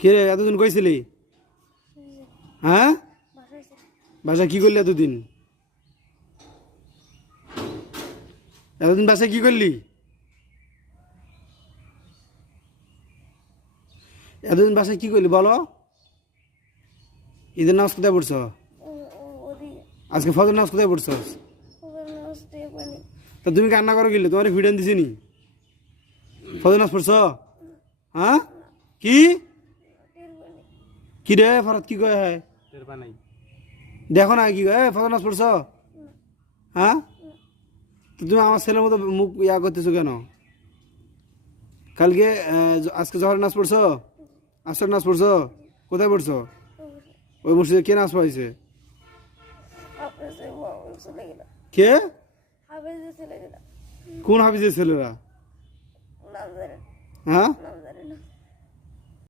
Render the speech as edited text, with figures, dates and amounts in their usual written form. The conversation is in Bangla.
কে রে এতদিন কইছিলি? হ্যাঁ, বাসা কি করলি এতদিন? এতদিন বাসায় কি করলি? এতদিন বাসায় কি করলি বলো? ঈদের নামাজ কোথায় পড়ছ? আজকে ফজর নামাজ কোথায় পড়ছ? তা তুমি কান্না করো গেলে তোমার ভিডিও দিছি নি? ফজর নামাজ পড়ছ? হ্যাঁ, কি কি রে ফরাত কি কয়? হ্যাঁ দেখো না কি কয় ফজর নামাজ পড়ছ? হ্যাঁ, তো তুমি আমার ছেলের মতো মুখ ইয়া করতেছো কেন? কালকে আজকে জহরের নাচ পড়ছো? আসর নাচ পড়ছো? কোথায় পড়ছো? ওই মসজিদে কে নাচ পাইছে? কে? কোন হাফিজের ছেলেরা? হ্যাঁ,